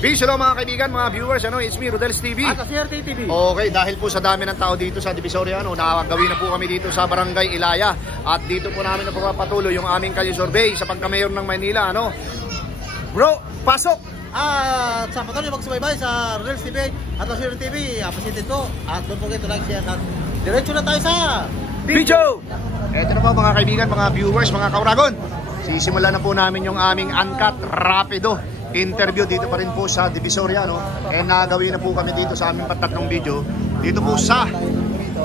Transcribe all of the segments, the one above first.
Peace, hello mga kaibigan, mga viewers, it's me, Rodel's TV. At CRT TV. Okay, dahil po sa dami ng tao dito sa Divisoria, nakagawin na po kami dito sa Barangay Ilaya. At dito po namin napapatuloy yung aming kalye survey sa pagka-mayor ng Maynila, Bro, pasok! At sa patuloy magsubaybay sa Rodel's TV at CRT TV, appreciated po. At don't forget to like, share, at diretso na tayo sa video! Ito na po mga kaibigan, mga viewers, mga kauragon. Sisimula na po namin yung aming uncut rapido interview dito pa rin po sa Divisoria, nagawin na po kami dito sa aming patatlong video dito po sa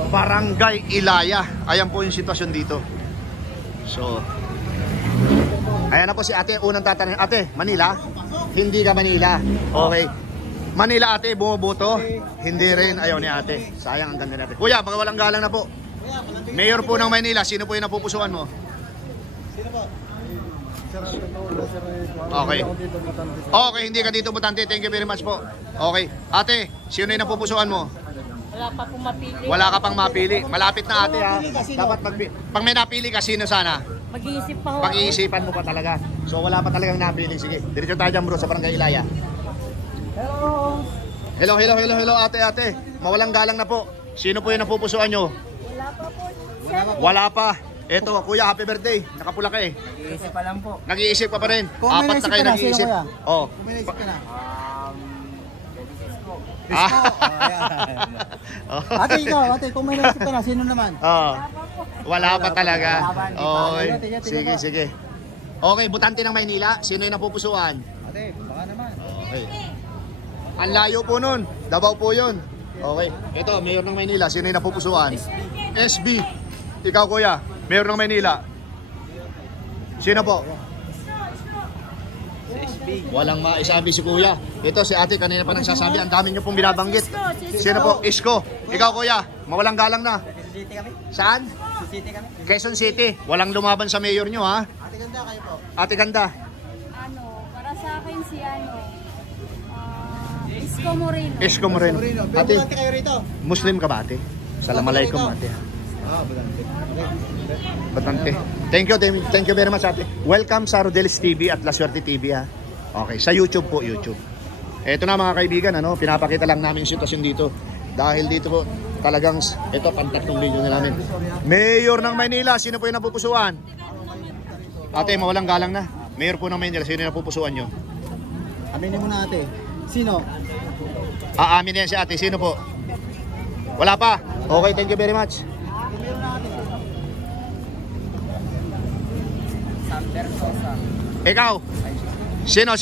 Barangay Ilaya. Ayan po yung sitwasyon dito. So, ayan na po si ate. Unang tatanungin, ate, Manila? Hindi ka Manila. Okay. Manila ate, bumoboto? Hindi rin, ayaw ni ate. Sayang ang ganda natin. Kuya, mga walang galang na po. Mayor po ng Maynila, sino po yung napupusuan mo? Sino po? Okay. Okay, hindi ka dito butante. Thank you very much po. Okay. Ate, sino yung napupusuan mo? Wala pa pong mapili. Wala ka pang mapili. Malapit na ate ha. Dapat pag may napili ka, sino sana? Mag-iisip pa ho. Pag-iisipan mo pa talaga. So wala pa talagang napili. Sige, diretso tayo dyan bro sa Barangay Ilaya. Hello. Hello ate. Mawalang galang na po. Sino po yung napupusuan nyo? Wala pa po. Wala pa. Eto, kuya, happy birthday. Nakapula ka eh. Nag-iisip pa lang po. Nag-iisip ka pa rin. Kung may Apat na kayo nag-iisip. Oh. Kung may naisip ka na. Ate, ikaw, kung may naisip ka na, sino naman? Wala pa talaga. Okay. Sige. Okay, butante ng Maynila. Sino yung napupusuan? Ate, baka naman. Okay. Ang layo po nun. Davao po yun. Okay. Ito, mayor ng Maynila. Sino yung napupusuan? SB. Ikaw kuya, mayor ng Maynila. Sino po? SB. Walang maisabi si kuya. Ito si ate kanina pa nagsasabi. Ang dami nyo pong binabanggit. Sino po? Isko. Ikaw kuya, mawalang galang na. City kami? Saan? City kami? Quezon City. Walang lumaban sa mayor nyo ha. Ate ganda kayo po. Ate ganda. Para sa akin si Isko Moreno. Isko Moreno. Ate, Ate, kayo rito. Muslim ka ba ate? Assalamualaikum ate. Butante. Thank you very much ate. Welcome sa Rodel's TV at La Suerte TV ha. Okay, sa YouTube po, YouTube. Ito na mga kaibigan, pinapakita lang namin yung sitwasyon dito. Dahil dito po, talagang, ito, pantatlong video na namin. Mayor ng Maynila, sino po yung napupusuan? Ate, mawalang galang na. Mayor po ng Maynila, sino yung napupusuan nyo? Aminin mo na ate. Sino? Aamin yan si ate, sino po? Wala pa? Okay, thank you very much. Ikaw? Sino?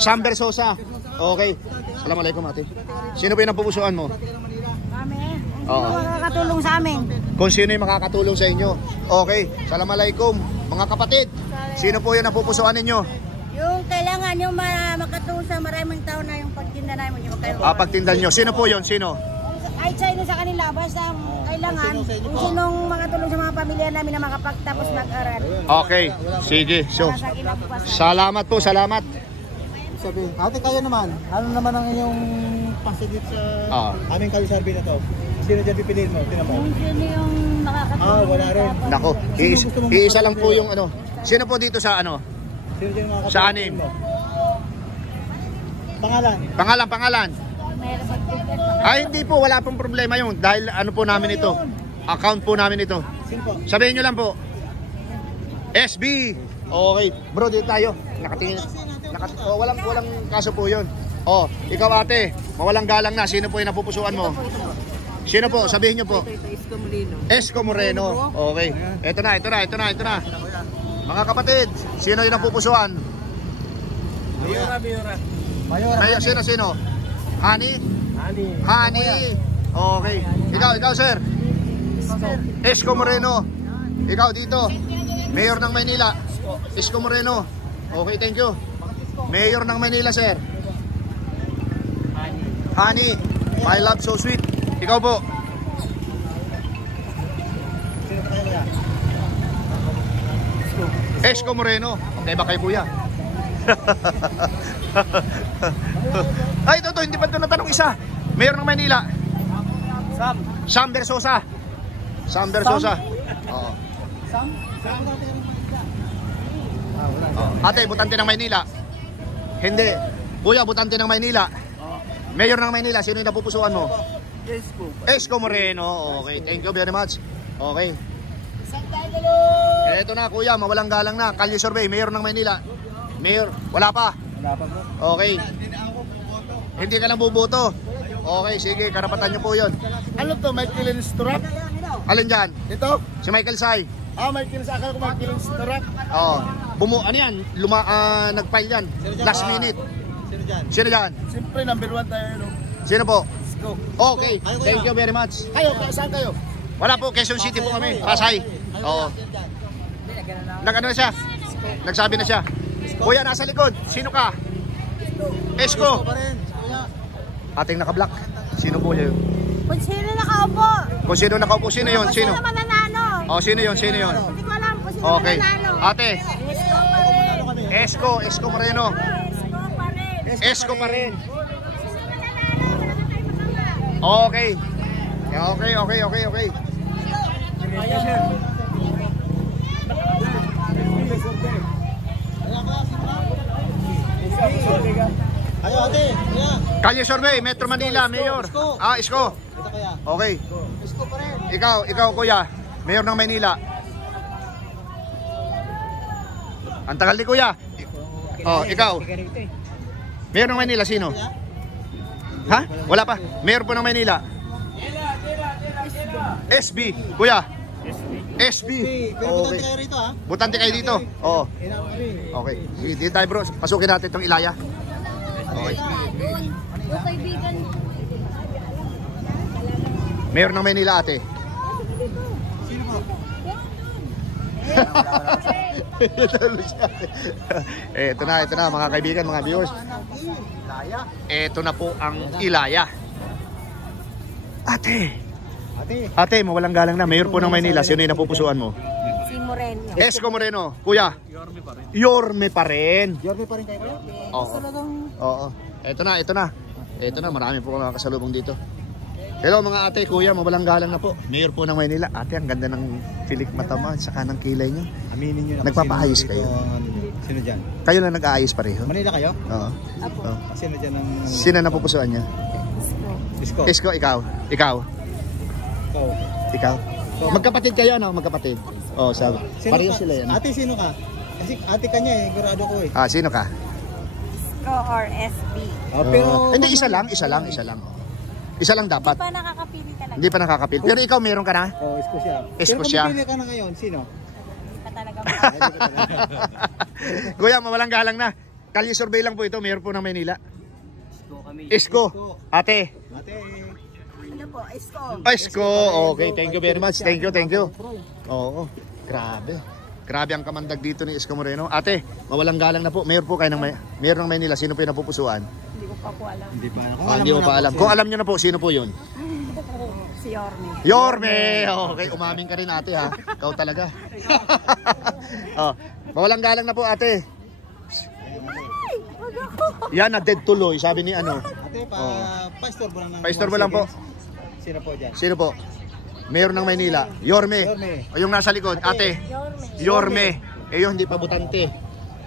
Samber Sosa. Okay. Assalamualaikum ate. Sino po yung napupusuan mo? Kami. Oo. Makakatulong sa amin. Kung sino yung makakatulong sa inyo. Okay. Assalamualaikum. Mga kapatid, sino po yung napupusuan ninyo? Yung kailangan yung makatulong sa maraming tao na yung pagtinda namin. Pagtindan nyo. Sino po yun? Sino? Kahit sino sa kanila, basta kailangan kung sinong makatulong sa mga pamilya namin na makapagtapos mag-aral. Okay. Sige. So, salamat po. Salamat. Sabi, ate kayo naman. Ano naman ang iyong pasigit sa aming kalisarbi na to? Sino dyan pipiliin mo? Kung sino yung makakatulong. Wala rin. Nako. Iisa lang po yung Sino po dito sa Sino dyan makakatulong? Sa anim. Pangalan. Ay, hindi po. Wala pong problema yun. Dahil po namin ito. Account po namin ito. Sino po? Sabihin nyo lang po. SB. Okay. Bro, dito tayo. Nakatingin. Walang kaso po yun. Ikaw ate. Mawalang galang na. Sino po yung napupusuan mo? Sino po? Sabihin nyo po. Isko Moreno. Okay. Ito na. Mga kapatid. Sino yung napupusuan? Mayora. Sino? Hani. Okay. Ikaw sir. Isko Moreno. Ikaw dito. Mayor ng Maynila. Isko Moreno. Okay, thank you. Mayor ng Maynila sir. Hani. My love so sweet. Ikaw po. Isko Moreno. Okay ba kay kuya? Ay, ito, hindi pa ito natanong isa. Mayor ng Maynila. Samber Sosa. Oo. Ate, butante ng Maynila. Hindi. Kuya, butante ng Maynila. Mayor ng Maynila, sino yung napupusuan mo? Isko Moreno. Okay, thank you very much. Okay. Eto na kuya, mawalang galang na. Kalye survey, Mayor ng Maynila. Mayor, wala pa? Wala pa po. Okay. Hindi ka lang buboto. Okay, sige, karapatan nyo po yun. Ano to, Michael Sturak? Alin dyan? Ito? Si Michael Say. Michael sa akala ko Michael Sturak. Oo. Ano yan? Nag-file yan. Last minute. Sino dyan? Sino dyan? Siyempre, number 1 tayo. No? Sino po? Go. Okay, thank you very much. Kayo, saan kayo? Wala po, Quezon City po kami. Pasay. Oo. Nag-ano na siya? Nagsabi na siya. Kuya, nasa likod. Sino ka? Isko. Ating naka-black. Sino po yun? Kung sino nakaupo. Kung sino nakaupo, sino yun? Kung Sino? sino mananalo. Oh, sino yun? Sino yun? Hindi ko alam kung sino Okay. mananalo. Ate, Isko pa rin. Isko Moreno. Isko pa rin. Isko pa rin. Sino mananalo? Wala na tayo makamba. Okay. Okay. Ayo ate, kuya. Kalye survey, Metro Manila, Mayor. Isko. Ito kaya. Okay. Isko pa rin. Ikaw kuya, Mayor ng Maynila. Ang tagal ni kuya. Oh, ikaw. Mayor ng Maynila, sino? Ha? Wala pa. Mayor po ng Maynila. SB. Kuya. SB. Pero Okay. kayo rito ha. Butante kayo dito. Oo. Okay. Sige, dito tayo bro. Pasukin natin itong Ilaya. Okay. Yung kaibigan. Mayor ng Maynila, ate. Ito na mga kaibigan, mga viewers. Ito na po ang Ilaya. Ate, mawalang galang na. Mayor po ng Maynila, sino yung napupusuan mo? Si Moreno. Isko Moreno. Kuya. Yorme pa rin. Yorme pa rin kayo. Oo. Ito na, marami po mga kasalubong dito. Hello mga ate, kuya, mawalang galang na po. Mayor po ng Maynila. Ate, ang ganda ng pilik mata mo, saka ng kilay nyo. Aminin nyo na. Nagpapaayos kayo? Sino dyan? Kayo lang nag-aayos pareho? Manila kayo? Oo. Apo. Oo. Sino dyan ang... Sino napupusuan niya? Isko. Isko, ikaw. Magkapatid kayo, ano? Magkapatid. Oo, sabi. Pareho sila yan. Ate, sino ka? Kasi ate kanya eh, gurado ko eh. Sino ka? Isko or SB. Pero... Hindi, isa lang. Isa lang dapat. Hindi pa nakakapili talaga. Hindi pa nakakapil. Pero ikaw, meron ka na? Isko siya. Isko siya. Pero kung pili ka na ngayon, sino? Hindi pa talaga. Kuya, mawalang galang na. Kalye survey lang po ito. Mayor po ng Maynila. Isko. Ate. Ano po? Isko. Isko. Okay, thank you very much. Thank you. Oo. Grabe ang kamandag dito ni Isko Moreno. Ate, mawalang galang na po. Mayor po kayo Mayor ng Maynila. Sino po yung napupusuan? Hindi ko pa po alam. Hindi ko pa alam. Kung alam nyo na po, sino po yun? Si Yorme. Yorme! Okay, umaming ka rin ate ha. Ikaw talaga. Mawalang galang na po ate. Yan na dead tuloy, sabi ni ano. Ate, pa-store mo lang. Pa-store mo lang po. Sino po dyan? Sino po? Mayor ng Maynila. Yorme. O yung nasa likod. Ate. Yorme. Yung hindi pa butante.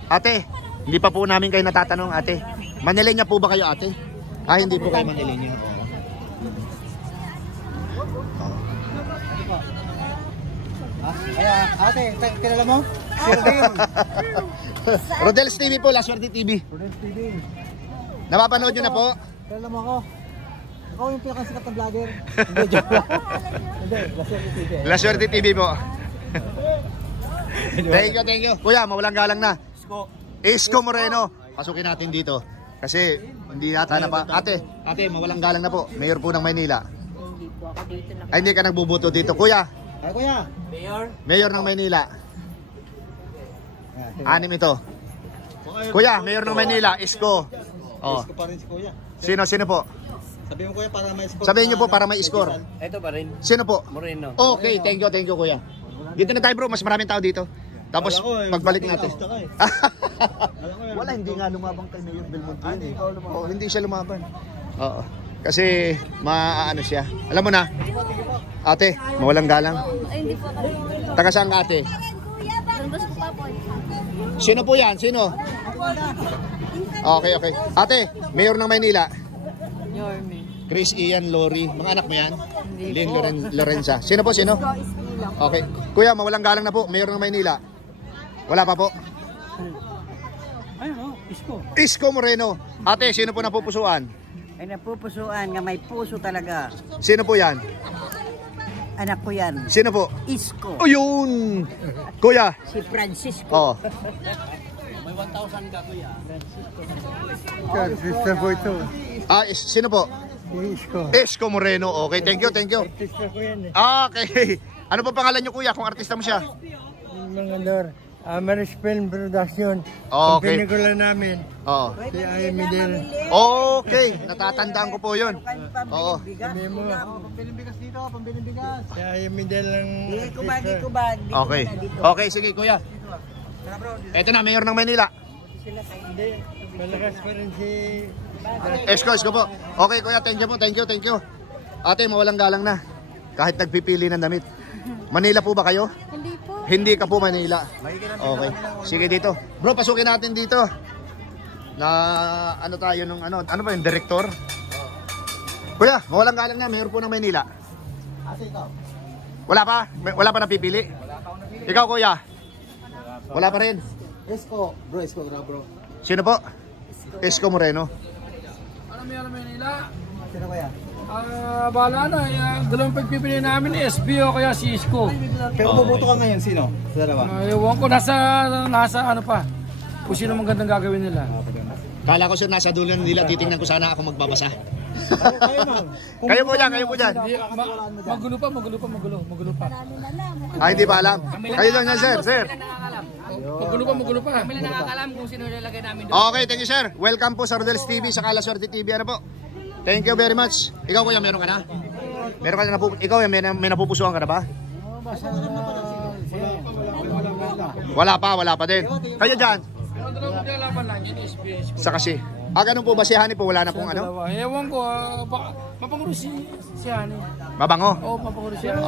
Ate, hindi pa po namin kayo natatanong ate. Manilenya po ba kayo ate? Hindi po kayo Manilenya. Ate, kilala mo? Sino ba yun? Rodel's TV po, La Suerte TV. Rodel's TV. Napapanood nyo na po? Kilala mo ako. Ikaw yung pinakasikat na vlogger. Hindi, joke lang. Hindi, La Suerte TV. La Suerte TV po. Thank you. Kuya, mawalang galang na. Isko Moreno. Pasukin natin dito. Kasi hindi yata na pa. Ate, mawalang galang na po. Mayor po ng Maynila. Hindi po ako dito na. Hindi ka nagbubuto dito. Kuya, Kuya. Mayor ng Maynila. Anim ito. Kuya, Mayor ng Maynila, Isko. Isko pa rin si Kuya. Sino po? Sabihin mo Kuya para may score. Sabihin niyo po para may score. Ito pa rin. Sino po? Moreno. Okay, thank you Kuya. Dito na tayo bro, mas maraming tao dito. Tapos pagbalik natin. Wala, hindi nga lumabang kay Mayor Belmonte. Hindi siya lumaban. Oo. Kasi maano siya. Alam mo na. Ate, mawalang galang. Ay, hindi po ako. Taga saan ka ate? Kuya, ba? Gusto ko pa po. Sino po yan? Sino? Okay, okay. Ate, Mayor ng Maynila. Yorme. Chris, Ian, Lori. Mga anak mo yan? Hindi Lynn, po. Lorenza. Sino po, sino? Okay. Kuya, mawalang galang na po. Mayor ng Maynila. Wala pa po? Ayun, Isko. Isko Moreno. Ate, sino po napupusuan? Ay napupusuan nga may puso talaga. Sino po yan? Anak ko yan. Sino po? Isko. O yun! Kuya. Si Francisco. Oh. May 1,000 ka, kuya. Sister po ito. Sino po? Isko. Isko Moreno. Okay, thank you, thank you. Sister ko yan Okay. Ano pa pangalan niyo, kuya, kung artista mo siya? Mga Lord. Amaris Film Production. Okay. Pelikula namin. Oo. Si Ayamidel. Okay, natatandaan ko po 'yun. Oo. Sabi mo. Pambiling bigas dito, pambiling bigas. Si Ayamidel lang. Kubag. Okay. Okay, sige, kuya. Ito na, Mayor ng Maynila. Hindi. Malakas pa rin si... Isko po. Okay, kuya, thank you po, thank you. Ate, mawalang galang na. Kahit nagpipili ng damit. Manila po ba kayo? Hindi po. Hindi ka po Manila. Okay. Sige dito. Bro, pasukin natin dito. Na ano tayo nung ano ba yung director? Kuya, mawalang galang na, Mayor po ng Maynila. Wala pa? Wala pa napipili? Ikaw, kuya? Wala pa rin. Isko. Bro. Sino po? Isko Moreno. Ano Mayor Manila? Sino kaya? Bahala na. Dalawang pagpipili namin SB o kaya si Isko. Pero bubuto ka ngayon, sino? Sa dalawa? Ewan ko, nasa ano pa. Kung sino magandang gagawin nila. Kala ko sir, nasa dulo nila, titingnan ko sana ako magbabasa. Kayo Kayo po dyan. Magulo pa. Hindi pa alam. Kayo doon yan, sir. Magulo pa. Kami lang nakakalam kung sino nilagay namin doon. Okay, thank you sir. Welcome po sa Rodel's TV, sa Kalaswerte TV. Ano po? Thank you very much. Ikaw kuya, meron ka na? Meron ka na ikaw may napupusuan ka na ba? Wala pa din. Kayo dyan? Dalawang nilalaman lang yun, SB, Isko. Sa kasi. Ganun po ba si Hani po? Wala na pong ano? Ewan ko, mapangulo si Hani. Mabango? Oo, mapangulo si Hani.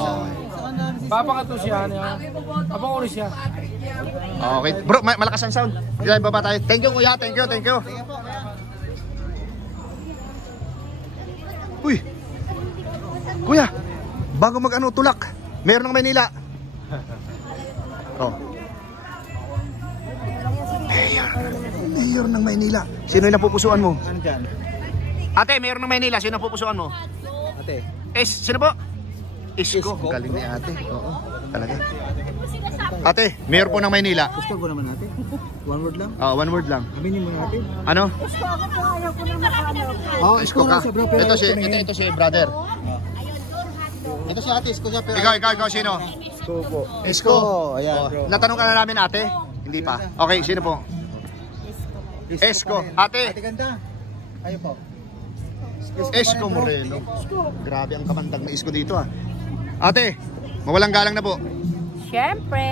Papangato si Hani. Mapangulo siya. Okay. Bro, malakas ang sound. Diyan baba tayo. Thank you kuya, thank you. Uy. Kuya, bago mag-ano tulak. Meron ng Maynila. Oh. Mayor ng Maynila. Sino yung napupusuan mo? Ano dyan? Ate, Mayor ng Maynila. Sino napupusuan mo? Ate. Sino po? Isko. Galing ni ate. Oo, talaga. Ate, Mayor po ng Maynila. Gusto ko naman natin. One word lang. One word lang. Aminin mo natin. Ano? Oh, Isko ka. Ito si brother. Ito si ate, Isko siya. Ikaw, sino? Isko po. Isko. Ayan, bro. Natanong ka na namin ate? Hindi pa. Okay, sino po? Isko. Ate. Ate ganda. Kayo po. Isko Moreno. Grabe ang kamandag na Isko dito ah. Ate, mawalang galang na po. Siyempre,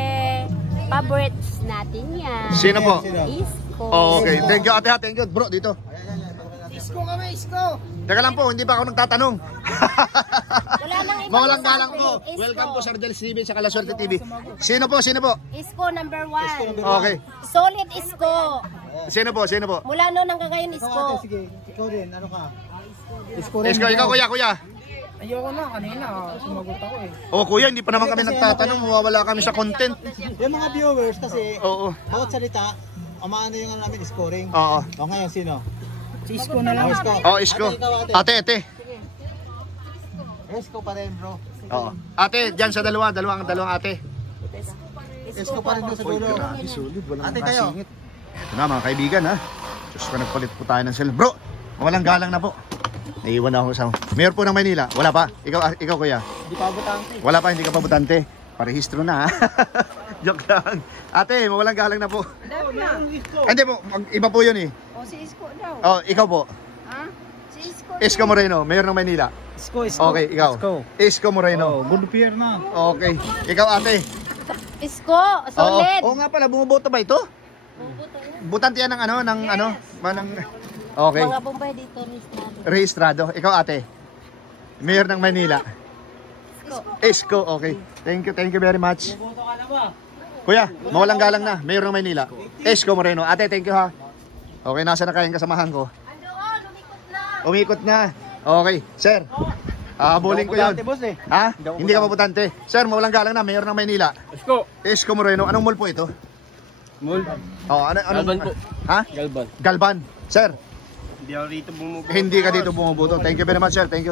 favorites natin yan. Sino po? Isko. Okay, thank you ate ha, thank you. Bro, dito. Isko. Teka lang po, hindi pa ako nagtatanong. Wala nang ibang Mawalang galang po. Isko. Welcome po sa Rodel's TV, sa Kalaswerte TV. Sino po? Isko number 1. Okay. Solid Isko. Sino po? Mula noon hanggang ngayon Isko. Sige, ikaw din. Ano ka? Isko rin. Isko, ikaw kuya. Ayoko na, kanina. Sumagot ako eh. Oh kuya, hindi pa naman kami nagtatanong. Mawawala kami sa content. Yung mga viewers kasi, Oo. bawat salita, umaano yung namin scoring. Oo. O ngayon, sino? Si Isko na lang. Isko. Oh, Isko. Ate, ikaw, ate. Ate. Isko pa rin, bro. Oo. Ate, diyan sa dalawang ate. Isko pa rin doon sa Uy, dulo. grabe, solid. Walang Ate, kayo. kasingit. Ito na mga kaibigan ha. Diyos ko, nagpalit po tayo ng cell. Bro, walang galang na po. Naiwan ako sa Mayor po ng Maynila. Wala pa? Ikaw kuya? Hindi pa butante. Wala pa, hindi ka pa butante. Parehistro na ha. Joke lang. Ate, mawalang galang na po. Hindi po, iba po yun eh. O si Isko daw. Oh, ikaw po. Ha? Si Isko. Isko Moreno, Mayor ng Maynila. Isko. Okay, ikaw. Isko Moreno. Good peer na. Okay. Ikaw ate. Isko, solid. Oo nga pala, bumuboto ba ito? Butante yan ng Okay. Mga Bombay dito, Rehistrado. Ikaw ate. Mayor ng Maynila. Isko. Okay. Thank you very much. Kuya, mawalang galang na. Mayor ng Maynila. Isko Moreno. Ate, thank you ha. Okay, nasa na kayong kasamahan ko? Andoon, umikot na. Umikot na. Okay, sir. Habulin ko yun. Ha? Hindi ka maputante. Sir, mawalang galang na, Mayor ng Maynila. Isko. Isko Moreno, anong mall po ito? Mall. Galban po. Ha? Galban. Galban. Sir, Hindi ako rito bumubuto. hindi ka dito bumubuto. Thank you very much, sir. Thank you.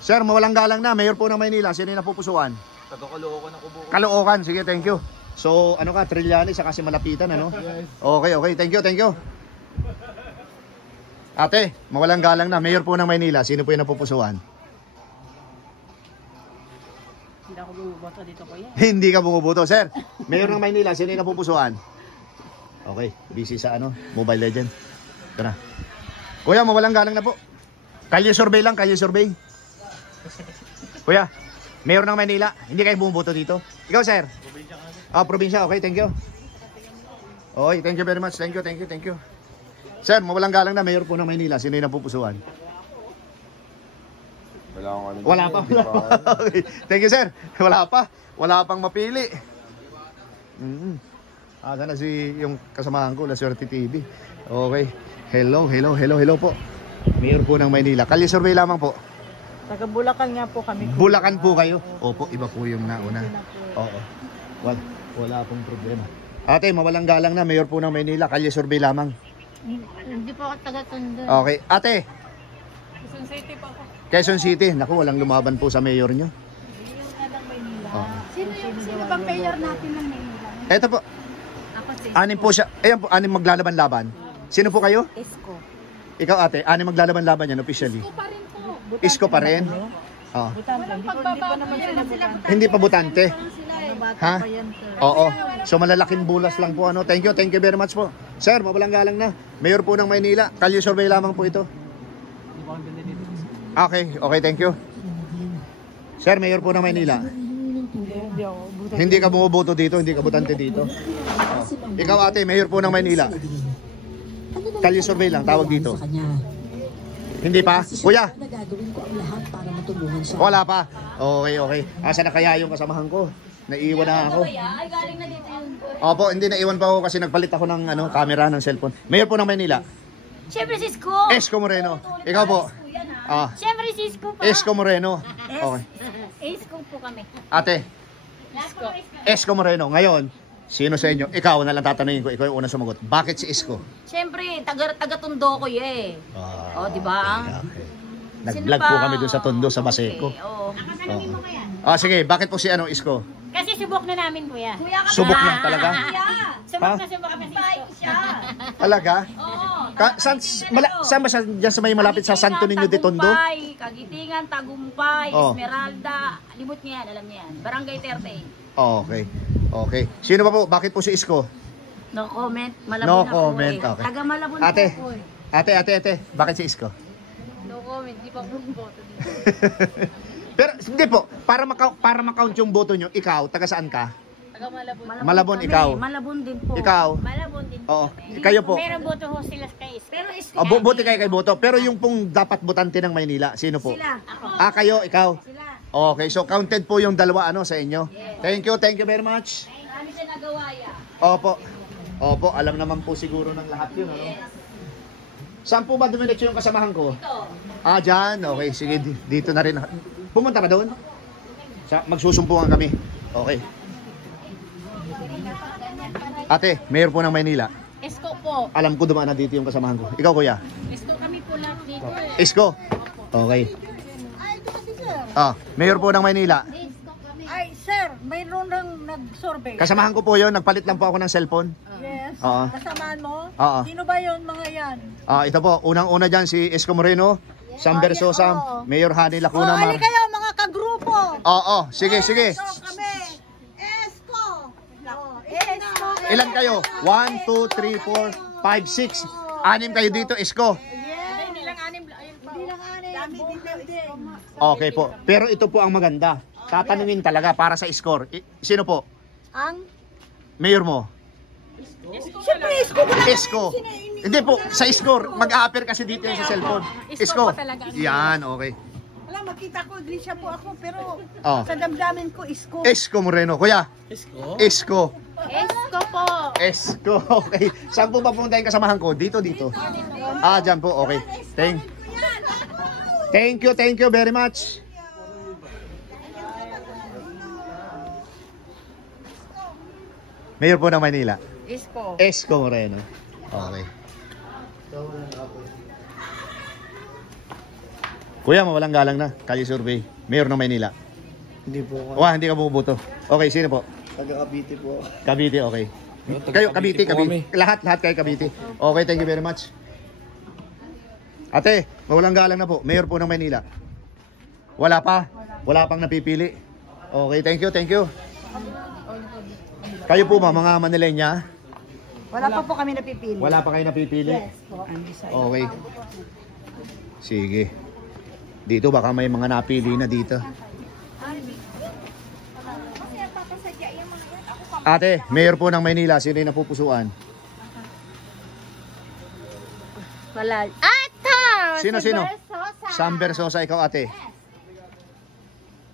Sir, mawalang galang na, Mayor po ng Maynila. Sino yung napupusuan? Taga-Caloocan ako po. Caloocan. Sige, thank you. So, ano ka, Trillanes, saka si Malapitan, ano? Okay. Thank you. Ate, mawalang galang na, Mayor po ng Maynila. Sino po yung napupusuan? Hindi ako bumuboto dito ko yan. Hindi ka bumubuto, sir. Mayor ng Maynila, sino yung napupusuan? Okay, busy sa Mobile Legend. Ito na. Kuya, mawalang galang na po. Kalye survey lang, kalye survey. Kuya, Mayor ng Maynila, hindi kayo bumuboto dito? Ikaw, sir? Probinsya. Okay, thank you. Okay, thank you very much. Thank you. Sir, mawalang galang na, Mayor po ng Maynila, sino yung napupusuan? Wala pa. Okay. Thank you, sir. Wala pang mapili. Asa na yung kasamahan ko, La Suerte TV. Okay. Hello po. Mayor po ng Maynila. Kalye survey lamang po. Taga Bulacan nga po kami. Bulacan po kayo? Opo, iba po yung nauna. Oo. Wala pong problema. Ate, mawalang galang na, Mayor po ng Maynila. Kalye survey lamang. Hindi po ako taga-Tondo. Okay. Ate, Quezon City po ako. Quezon City. Naku, walang lumaban po sa mayor nyo. Sino bang mayor natin ng Maynila? Eto po. Anim po siya. Ayan po, anim maglalaban-laban. Sino po kayo? Isko. Ikaw, ate, anim maglalaban-laban yan officially. Isko pa rin po. Isko pa rin? Oo. Hindi pa naman sila butante. Hindi pa butante. Ha? Pa yan, sir. Oo. So malalaking bulas lang po. Thank you very much po. Sir, mawalang galang na. Mayor po ng Maynila. Kalye survey lamang po ito. Okay, thank you. Sir, Mayor po ng Maynila. Hindi ako butante. Hindi ka bumuboto dito, hindi ka butante dito. Ikaw, ate, Mayor po ng Maynila. Kalye survey lang, tawag dito. Hindi pa? Kuya? Wala pa? Okay. Asa na kaya yung kasamahan ko? Naiiwan na ako. Ay, galing na dito yun. Opo, hindi, naiwan pa ako kasi nagpalit ako ng camera ng cellphone. Mayor po ng Maynila. Siyempre si Isko. Isko Moreno. Ikaw po? Siyempre si Isko pa. Isko Moreno. Okay. Isko po kami. Ate, Isko Moreno. Ngayon, sino sa inyo? Ikaw na lang tatanungin ko. Ikaw yung unang sumagot. Bakit si Isko? Siyempre, taga-Tondo ko eh. Di ba? Okay. Nag-vlog po kami dun sa Tondo, sa Baseco. Okay, oo. Sige, bakit po si Isko? Kasi subok na namin, kuya. Subok na talaga? Subok na kami si Isko. Talaga? Oo. Saan ba siya dyan sa may malapit sa Santo Niño de Tondo? Tagumpay, Kagitingan, Tagumpay, Oh. Esmeralda. Limot niya yan, alam niya yan. Barangay 30. Okay. Sino pa po? Bakit po si Isko? No comment. Malabon No ako comment, eh. okay. Taga Malabon Ate. po ako eh. Ate. Bakit si Isko? No comment, di pa po boto dito. Pero hindi po, para ma-count yung boto nyo, ikaw, taga saan ka? Taga Malabon. Malabon, kami. ikaw. Malabon din po. Ikaw? Malabon din po. Oo. Kayo po? Pero boto ho sila kay Isko. Pero Isko. Buti kayo kay boto. Pero yung pong dapat botante ng Maynila, sino po? Sila. Ako. Kayo, ikaw? Sila. Okay, so counted po yung dalawa sa inyo. Thank you very much. Marami siya nagawa ya. Opo, alam naman po siguro ng lahat yun. Saan po ba dumiretso yung kasamahan ko? Dyan. Okay, sige, dito na rin. Pumunta ka doon? Magsusumpungan kami. Okay. Ate, Mayor po ng Maynila. Isko po. Alam ko dumaan na dito yung kasamahan ko. Ikaw, kuya? Isko kami po lahat dito eh. Isko? Okay. Mayor po ng Maynila. Ay, sir, mayroon nang nag-survey. Kasamahan ko po yun. Nagpalit lang po ako ng cellphone. Yes. Oo. Kasamaan mo? Oo. Sino ba yun mga yan? Ito po, unang-una dyan si Isko Moreno, Sam Versosa, Mayor Hani Lacuna. Ali kayo mga kagrupo. Sige. Kami. Esko. Esko. Ilan kayo? 1, 2, 3, 4, 5, 6. 6 kayo dito, Isko. Hindi lang anim. Ayun pa. Hindi lang anim. Dami din. Okay po. Pero ito po ang maganda. Tatanungin talaga para sa score. Sino po? Ang? Mayor mo? Siyempre, Isko. Isko. Hindi po, sa score. Mag-a-appear kasi dito yung sa cellphone. Isko. Yan, okay. Alam, makita ko, Grisha po ako, pero Oh. sa damdamin ko, Isko. Isko Moreno. Kuya? Isko. Esko po. Esko, okay. Saan po ba pumunta yung kasamahan ko? Dito. Ah, dyan po, okay. Thank you very much. Mayor po ng Maynila. Esko Moreno. Okay. Kuya, mawalang galang na. Kalye survey. Mayor ng Maynila. Hindi po ako. Wah, hindi ka bumuboto. Okay, sino po? Taga Cavite po. Cavite, okay. Kayo, Cavite. Lahat kayo Cavite. Okay, thank you very much. Ate, mawalang galang na po. Mayor po ng Maynila. Wala pa? Wala pang napipili? Okay, thank you. Kayo po ba, mga Manilenya? Wala pa po kami napipili. Wala pa kayo napipili? Yes po. Okay. Sige. Dito baka may mga napili na dito. Ate, mayor po ng Maynila, sino yung napupusuan? Wala. Ito! Sino? Sosa. Sam Versosa, ikaw ate.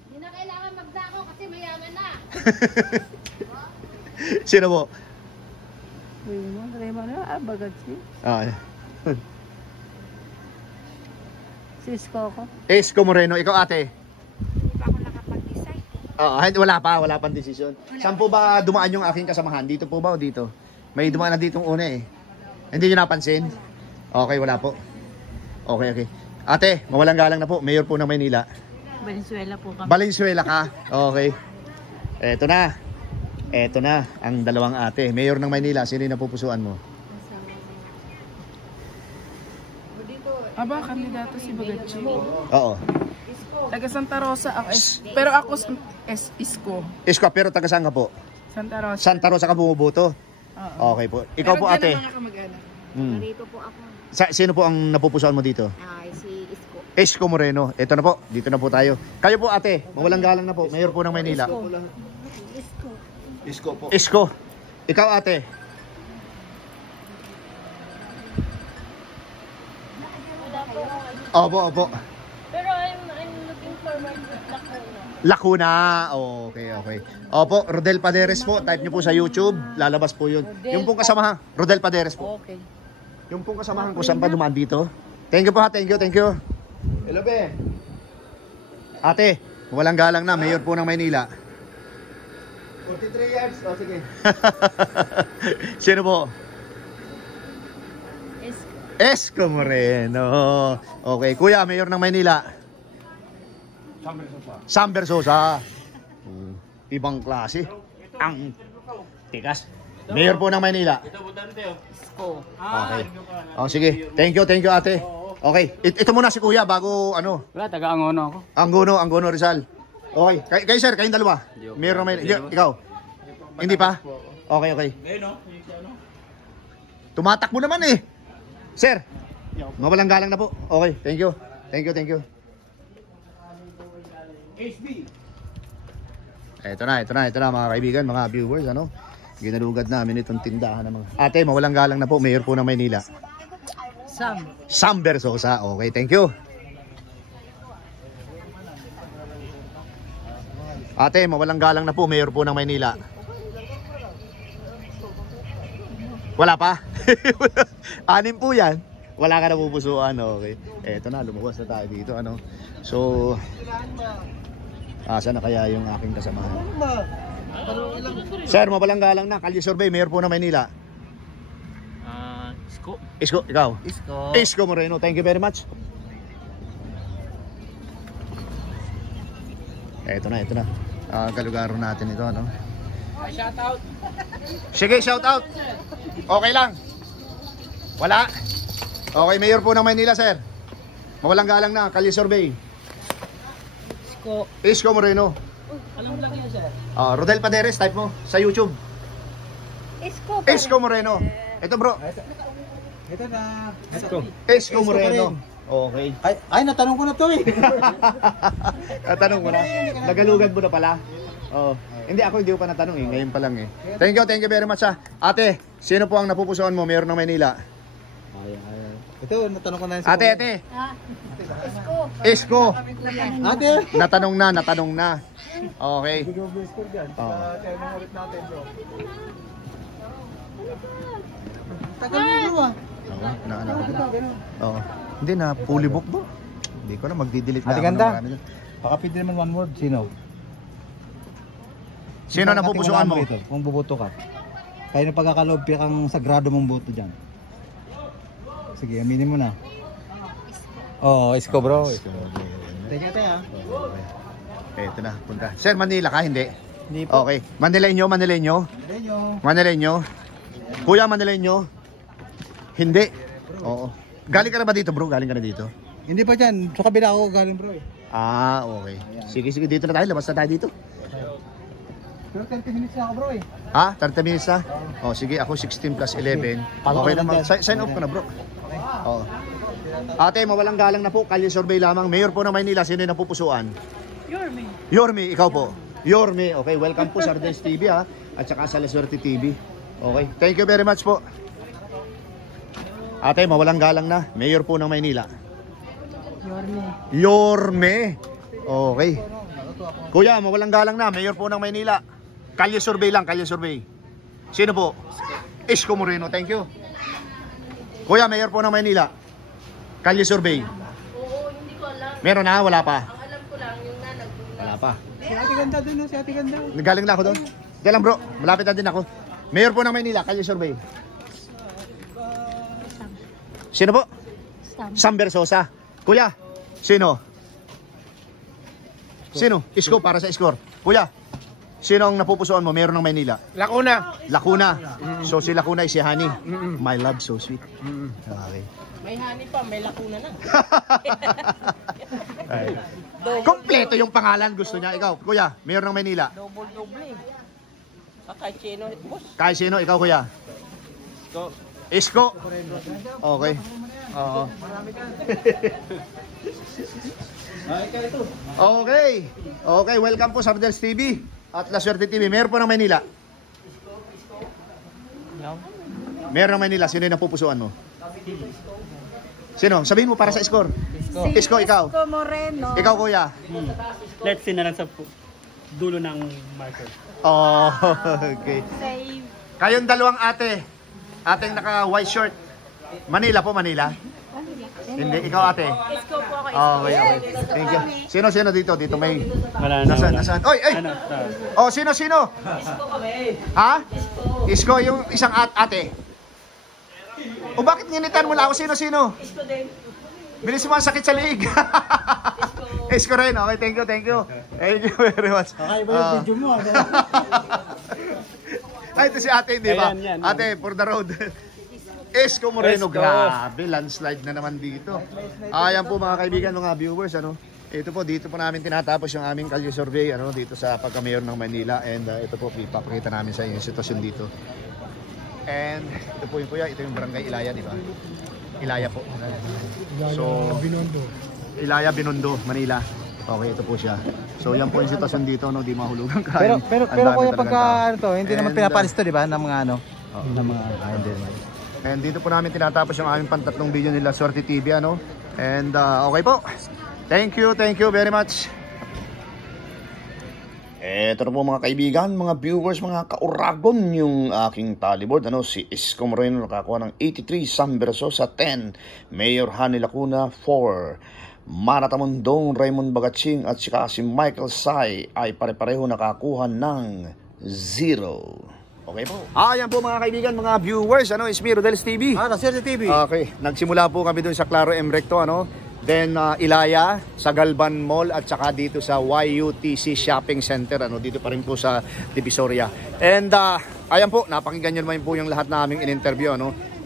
Hindi na kailangan magdako kasi mayaman na. Sino po? Ah, Sisko ko. Esko Moreno, ikaw ate. Hindi pa ako nakapag-decide. Wala pang desisyon. Saan po ba dumaan yung aking kasamahan? Dito po ba o dito? May dumaan na ditong una eh. Hindi nyo napansin? Okay, wala po. Okay. Ate, mawalang galang na po. Mayor po ng Maynila. Valenzuela po kami. Valenzuela ka? Okay. Eto na, ang dalawang ate. Mayor ng Maynila, sino yung napupusuan mo? Aba, kandidato si Bagachi. Oo. Taga Santa Rosa ako. Pero ako Isko. Isko, pero taga saan ka po? Santa Rosa. Santa Rosa ka bumuboto? Oo. Okay po. Ikaw po ate? Pero dyan ang mga kamag-anak. Dito po ako. Sino po ang napupusuan mo dito? Si Isko. Esko Moreno. Ito na po. Dito na po tayo. Kayo po ate, mawalang galang na po. Mayor po ng Maynila. Isko po. Isko. Ikaw ate. Opo. Pero I'm looking forward to Lacuna. Lacuna. Okay. Opo, Rodel Paderes po. Type nyo po sa YouTube. Lalabas po yun. Yung pong kasamahan. Rodel Paderes po. Okay. Yung pong kasamahan ko, saan pa dumaan dito? Thank you po ha. Thank you. Hello be. Ate, walang galang na. Mayor po ng Maynila. 43 years. O, sige. Sino po? Esko Moreno. Okay. Kuya, Mayor ng Maynila. Sam Versosa. Ibang klase. Ang tikas. Mayor po ng Maynila. Okay. Sige. Thank you ate. Okay. Ito muna si Kuya bago ano. Wala, taga-Angono ako. Angono Rizal. Okay. Kayo sir, kayong dalawa. Mayor ng Maynila. Ikaw. Hindi pa? Okay. Tumatakbo naman eh. Sir, mawalang galang na po. Okay, thank you. Ito na mga kaibigan, mga viewers, ano? Ginalugad namin itong tindahan ng mga... Ate, mawalang galang na po, Mayor po ng Maynila. Sam Versosa. Okay, thank you. Ate, mawalang galang na po, Mayor po ng Maynila. Wala pa? 6 po yan. Wala ka na pupusuan. Okay. Eto na, lumabas na tayo dito. Ano? So, asa na kaya yung aking kasamahan? Sir, mabalang galang na. Kalye survey, Mayor po ng Maynila. Isko, ikaw? Isko Moreno. Thank you very much. Eto na. Kalugar natin ito. Ano? Shout out. Sige, shout out. Okay lang. Wala. Okay, Mayor po ng Maynila, sir. Mawalang galang na, Kalye survey. Isko Moreno. Anong vlog yun, sir? Rodel Paderes, type mo sa YouTube. Isko Moreno. Ito bro. Ito na. Isko Moreno. Okay. Ay, natanong ko na to eh. Natanong mo na. Nagalugad mo na pala. Hindi ko pa natanong eh. Ngayon pa lang eh. Thank you very much ha. Ate, sino po ang napupusuan mo, Mayor ng Maynila? Ito, natanong ko na yun. Ate. Isko. Ate. Natanong na. Okay. Double score dyan. Chairman ulit natin, bro. Tagal mo, bro, ah. Oo. Hindi na, fully book bro. Hindi ko na magdi-delete na. Ate ganda. Baka pwede naman one word, sino? Sino na pupusuan mo? Kung buboto ka. Kaya na pagkakaloob kang sagrado mong boto dyan. Sige, aminin mo na. Oo, Isko bro. Teka, teka. Ito na, punta. Sir, Manila ka? Hindi? Hindi po. Okay. Manileño? Kuya, Manileño? Hindi. Oo. Galing ka na ba dito bro? Galing ka na dito? Hindi pa dyan. Sa kabila ako galing bro eh. Ah, okay. Sige, dito na tayo. Labas na tayo dito. Pero 30 minutes na ako bro eh. Ha? 30 minutes na? Oh, sige, ako 16 plus 11. Okay naman. Sign off ka na bro. Oo. Ate, mawalang galang na po. Kalye survey lamang. Mayor po ng Maynila. Sino yung napupusuan? Yorme, ikaw po. Yorme, okay. Welcome po sa Ardens TV ha. At saka sa La Suerte TV. Okay. Thank you very much po. Ate, mawalang galang na. Mayor po ng Maynila. Yorme. Okay. Kuya, mawalang galang na. Mayor po ng Maynila. Kalye survey lang, kalye survey. Sino po? Isko Moreno, thank you. Kuya, Mayor po ng Maynila. Kalye survey. Oo, hindi ko alam. Meron na, wala pa. Ang alam ko lang yung nanag. Wala pa. Si Ate Ganda dun, si Ate Ganda. Nagaling na ako doon. Kaya lang bro, malapit na din ako. Mayor po ng Maynila, kalye survey. Sino po? Sam Versosa. Kuya, sino? Sino? Isko para sa score. Kuya, sino ang napupusuan mo? Mayor ng Maynila. Lacuna. So si Lacuna ay si Honey. My love, so sweet. Okay. May honey pa, may lakuna na. Kompleto yung pangalan gusto niya. Ikaw, kuya, Mayor ng Maynila. Double. Kay Chino, boss. Kahit sino, ikaw kuya. Isko. Okay. Oo. Okay, welcome po sa Ardens TV at La Suerte TV. Mayor po ng Maynila. Mayor ng Maynila, sino yung napupusuan mo? Sino? Sabihin mo para sa score. Isko, ikaw. Isko Moreno. Ikaw kuya. Let's see na lang sa dulo ng marker. Oh, okay. Save. Kayong dalawang ate. Ating naka-white shirt. Manila po, Manila? Hindi, ikaw ate. Isko po ako. Okay. Thank you. Sino dito? Dito may... Wala na. Nasaan? Oy, ay! Oh, sino? Isko kami. Ha? Isko, yung isang ate. O bakit nginitan mo lang ako? Sino? Isko din. Bilis mo ang sakit sa liig. Isko rin. Okay, thank you. Thank you very much. Okay, ba yung video mo? Ay, ito si ate, di ba? Yan. Ate, for the road. Isko Moreno, grabe, landslide na naman dito. Ayan po mga kaibigan, mga viewers, ito po, dito po namin tinatapos yung aming kalye survey, dito sa pagka-mayor ng Manila. And ito po, ipapakita namin sa inyo yung sitwasyon dito. And ito po yung kuya, ito yung barangay Ilaya, di ba? Ilaya po. So, Ilaya, Binondo, Manila. Okay, ito po siya. So, yan po yung sitwasyon dito, di mahulugan kain. Pero kuya, pagka hindi naman pinapalis to, di ba? Ng mga hindi naman. And dito po namin tinatapos yung aming pantatlong video nila Suerte TV, And okay po. Thank you very much. Eto na po mga kaibigan, mga viewers, mga kauragon, yung aking tallyboard. Si Isko Moreno nakakuha ng 83, Sam Versosa 10, Mayor Honey Lacuna 4, Maratamundong Raymond Bagatsing at saka si Michael Sai ay pare-pareho nakakuha ng 0. Okay po. Ayan po mga kaibigan, mga viewers, Ismi Rodel's TV. La Suerte TV. Okay, nagsimula po kami dun sa Claro M Recto, Then Ilaya, sa Galban Mall at saka dito sa YUTC Shopping Center, dito pa rin po sa Divisoria. And ayan po, napakinggan nyo naman po yung lahat na aming in-interview,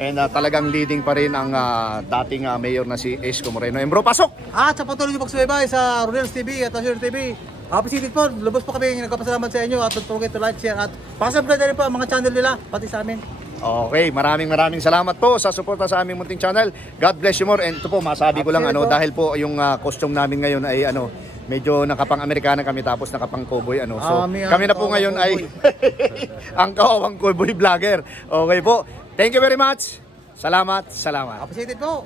And talagang leading pa rin ang dating mayor na si Isko Moreno. And bro, pasok! At sa patuloy yung pagsubaybay sa Rodel's TV at La Suerte TV. Appreciate po, lubos po kami nagpapasalamat sa inyo at don't forget to like, share at pakasubscribe na rin po ang mga channel nila, pati sa amin. Okay, maraming salamat po sa suporta sa aming munting channel. God bless you more. And ito po, masabi ko lang, dahil po yung costume namin ngayon ay medyo nakapang-Amerikana kami tapos nakapang-cowboy. So, kami na po ngayon ay ang kawawang cowboy vlogger. Okay po, thank you very much. Salamat. Appreciate po.